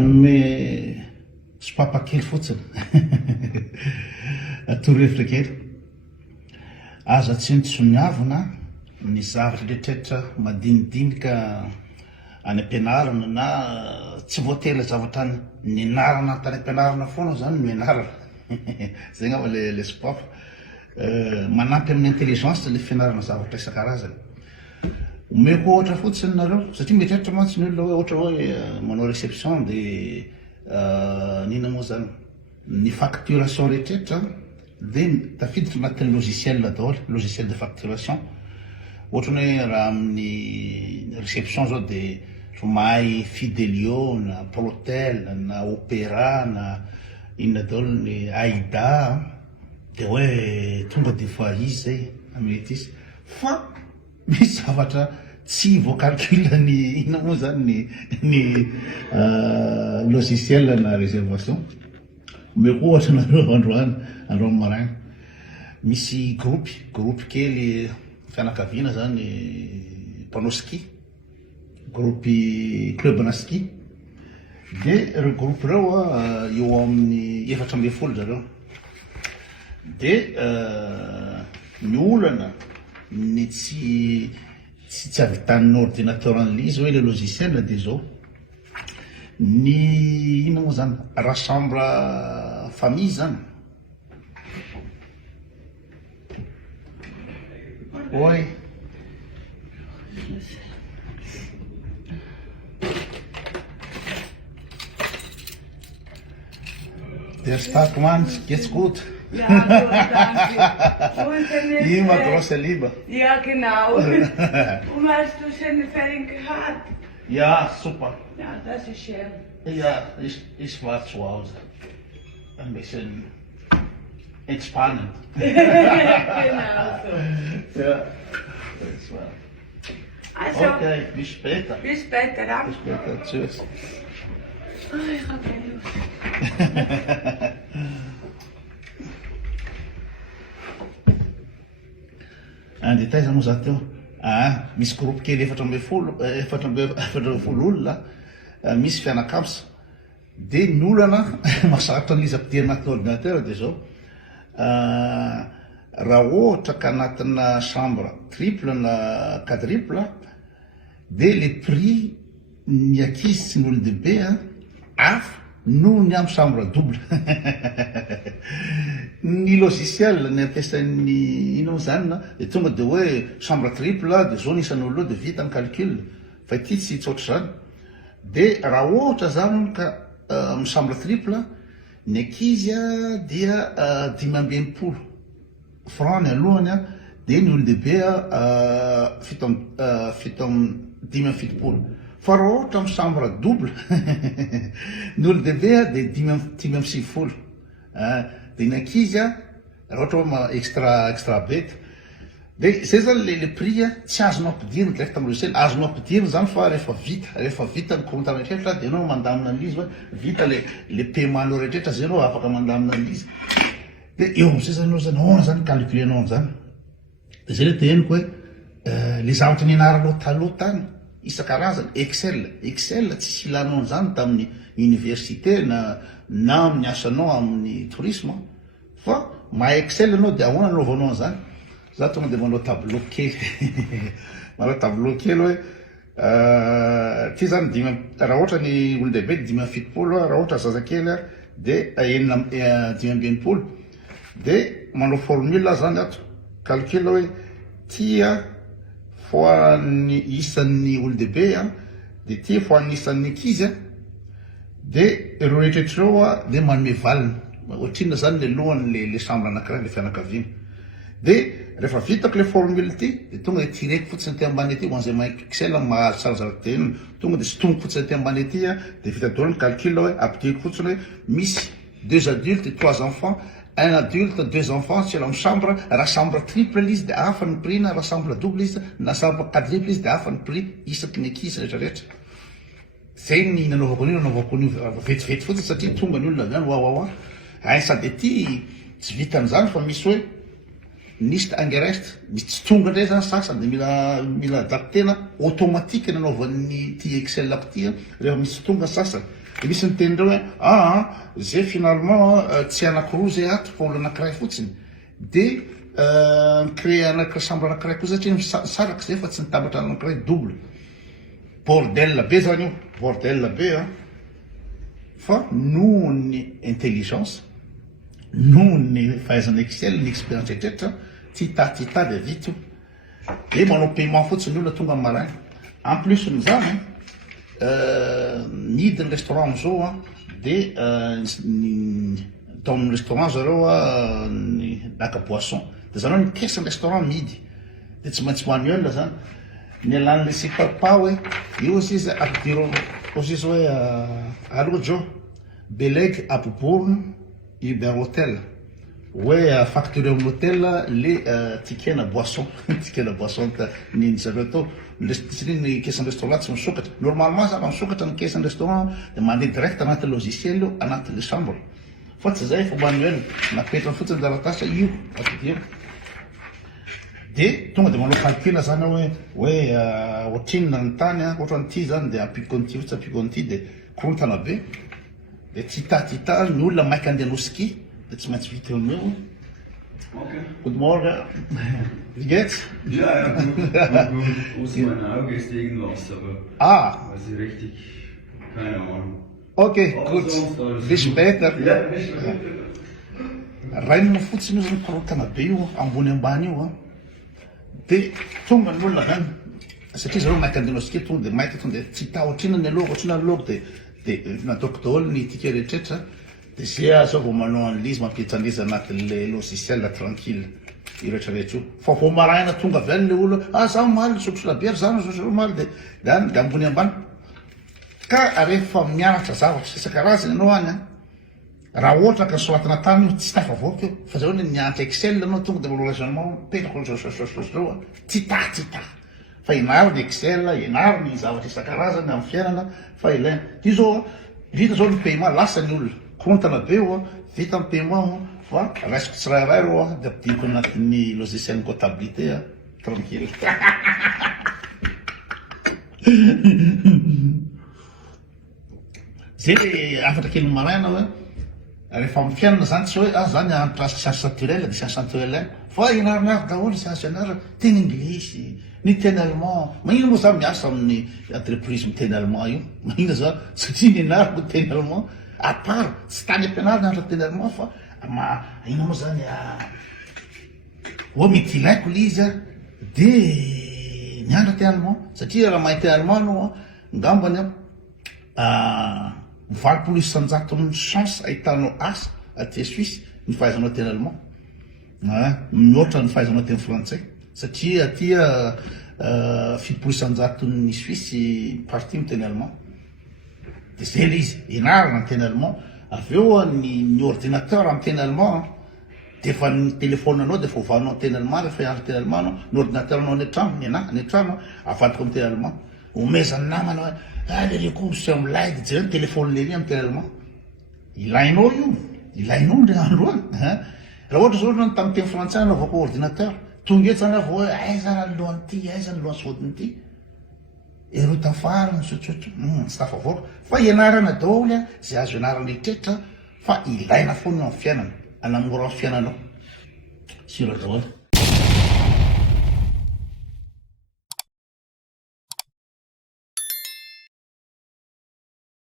Mais sopapakely fotsiny torohevitra kely aza tsy nitsoniavina ny zavatra rehetrarehetra madinidinika any ampianarana na tsy voatela zavatra nianarana tany ampianarana foana zany no ianarana zay ngava le sopapa manampy amin'ny intelligence le fianarana zavatra isan-karazany. Omeko ohatra fotsiny nareo satria mieritreritra mantsy ny olona hoe ohatra hoe manao réception dia nina moa zany ny facturation rehetrarehetra dia tafiditra anatin'ny logiciel daholo, logiciel de facturation. Ohatra hoe raha amin'ny réception zao dia mahay Fidelio na Protel na Opera na inona daholo ny Aida dia hoe tonga dia fa izy zay amety izy fa misy zavatra tsy voacalculany inona moa zany ny logiciel na réservation. Omeko ohatra nareo androany maraina misy groupe kely fianakaviana zany mpanao ski, groupe club-na ski dia reo groupe reo eo amin'ny 400 zareo dia ny olana ny tsy avitan'ny ordinateur an'le izy hoe le logiciel dia zao ny ina moa zany rassemble famille zany oi der stark man geht's gut. Ja, gut, danke. Immer große Liebe. Ja, genau. Und hast du schöne Ferien gehabt? Ja, super. Ja, das ist schön. Ja, ich war zu Hause. Ein bisschen entspannend. Genau so. Ja, das war. Also, Okay, bis später. bis später. Ja? Bis später, tschüss. Oh, ich habe keine Lust. Andetaiza moa za teo misy groupe kely 400 olona misy fianakavitsa dia ny olana mahasarotra an'izy ampidirina anatin'ny ordinateur dia zao raha ohatra ka anatina chambre triple na quadruple dia le prix ny ankizy sy ny olon-dehibe hafa noho ny amin'ny chambre double. Ny logiciel ny ampiasain'ny ino zany dia tonga dia hoe chambre triple dia zao ny isan'ny olona dia vita ny calcul fa ity tsy tsotra zany. Dia raha ohatra zany ka amin'ny chambre triple ny ankizy dia 520 francs ny alohany dia ny olon-dehibe 570. Fa raha ohatra amin'ny chambre double ny olon-dehibe dia 570. Dia ny ankizy raha ohatra hoe extra beta dia zay zany le prix tsy azonao ampidirina direct amin'ny logiciel, azonao ampidirina zany fa rehefa vita ny compte rehetrarehetra dia ianao mandamina an'izy hoe vita le paiement-nao rehetrarehetra zay ianao afaka mandamina an'izy dia eo am'izay zany ianao zany ahoana zany calculenao an'izany. Dia zay le teheniko hoe le zavatra nianaranao taloha tany isan-karazany excel tsy ilanao an'izany tamin'ny université na amin'ny asanao amin'ny tourisme fa mahay excel anao dia ahoana anaovanao an'izany. Za tonga dia manao tableau kely manao tableau kely hoe ty zany raha ohatra ny olon-dehibe 570, raha ohatra zazakely dia 520 dia manao formule zany ato calcul hoe tia fois ny isan'ny olon-dehibe dia tia fois ny isan'ny ankizy dia ireo rehetrarehetra reo dia manome valiny ohatrina zany le lohany le chambre anankiray le fianakaviana. Dia rehefa vitako le formule ty dia tonga dia tireko fotsiny ty ambany aty ho an'izay mahay excel mahazo tsara tenina tonga dia sotomiko fotsiny ty ambany aty dia vita daholo ny calcul hoe appliqueko fotsiny hoe misy 2 adultes et 3 enfants, 1 adulte 2 enfants tsy amin'ny chambre raha chambre triple izy dia hafa ny prix na raha chambre double izy na chambre quadruple izy dia hafa ny prix isaky ny ankizy rehetrarehetra. Zay ny nanaovako an'io vetivety fotsiny satria tonga ny olona avy any ay sady aty tsy vitan'izany fa misy hoe nisy angerestra misy tsy tonga ndray zany sasany de mila adapy tena automatique nanaovan'ny ty excel-ako ty rehefa misy tonga sasany de misy nyteny ndreo hoe zay finalement tsy anakiroa zay ato fa olo anakiray fotsiny de créer anakiray sambre anakiray koa satria saraky zay fa tsy nitambatra anakiray double bordel be zany io bordel be fa noho ny intelligence noho ny fahaizana excel ny expérience etretra tita de vita io de manao paiement fotsiny olona tonga amin'ny maraina en plus n'zany nidiny restaurant amizao de tao amin'ny restaurant zareo ny laka boisson de zany hoe ny caisse restaurant midy de tsy maintsy manuel zany ny alan'le sipapa hoe io aussi izy apidiro aussi izy hoe allô Joe beleg aboborona Uber Hotel hoe facturé amin'ny hôtel le ticket na boisson ticket na boisson niny zareo atao ny caisse restaurant tsy misokatra normalement zaka misokatra ny caisse restaurant de mandeha direct anaty logiciel io anaty le chambre fa tsy zay fa manuel napetra fotsiny taratasy io apidiro de tonga de manao calcul zany hoe ohatrinona ny tany ohatran'ity zany de apikonty tsy apikonty de kontana be de tita ny olona mainka andeha hanao ski de tsy maintsy vita eo ameo good morning wie geht's Ja, gut. Aus meinem Auge ist irgendwas, aber weiß ich richtig, keine Ahnung. Okay, gut. Bis später. Ja, bis später. Rainina fotsiny io zany korontana be io ambony ambany io de tonga ny olona zany satria zareo mainka andeha hanao ski tonga de mainka tonga de tsy ta ohatrina ny aloha ohatrina ny aloha de nataoko daholo ny ticket rehetraretra de zay zao vao manao an'lizy mampitran'izy anatin'le logiciel tranquille io rehetrarehetra io fa vao maraina tonga avy any le olo za maly sotro labiera zany sotro maly de ambony ambany ka rehefa mianatra zavatra isan-karazany ianao any raha ohatra ka soratana tany io tsy tafavoaka io fa zao ny mianatra excel anao tonga de manao raisonnement petraka zao tita fa inaro ny excel inaro ny zavatra isan-karazany amin'ny fiainana fa ilaina io zao vita zao ny paiement lasa ny olona kontana be io vita ny paiement fa raisiko tsirairay ro de ampidiko anatin'ny logiciel comptabilité tranquille zay afatra kely maraina hoe rehefa amin'ny fiainana zany tsy hoe zany antra science naturelle de science naturelle fa inarinary daholo science anara teny anglisy ny teny allemand magnino moa za miasa amin'ny entreprise miteny allemand io magnino za satria ny anariko teny allemand à part tsy tany ampianarina andra teny allemand fa ino moa zany hoe mety ilaiko le izy de miandra teny allemand satria raha mahay teny allemand anao ngambany valopolo isanjato ny chance ahitanao asa aty Suisse ny fahaizanao teny allemand mihoatra ny fahaizanao teny frantsay satria aty fitopolo isanjato ny Suisse partie miteny allemand de zay le izy inarina ny teny allemand avy eo ny ordinateur amin'ny teny allemand de fa ny telefone anao de fa ovanao teny allemand rehefa iandro teny allemand anao ny ordinateur anao any an-trano ny an-trano avadiko amin'ny teny allemand omezany namana hoe le recours amin'ny lay de jereo ny telefone lely amin'ny teny allemand ilainao io ilainao ndre andro any raha ohatra zao ny tamin'ny teny frantsay anaovako ordinateur tonga eto zany avo hoe aiza ny lohan'ity aiza ny lohan'ny sodin'ity ero tafariny sotsotro tsy tafavoaka fa ianarana daholo zay azo ianarana rehetraretra fa ilaina foana amin'ny fiainana anamora amin'ny fiainanao sira daholo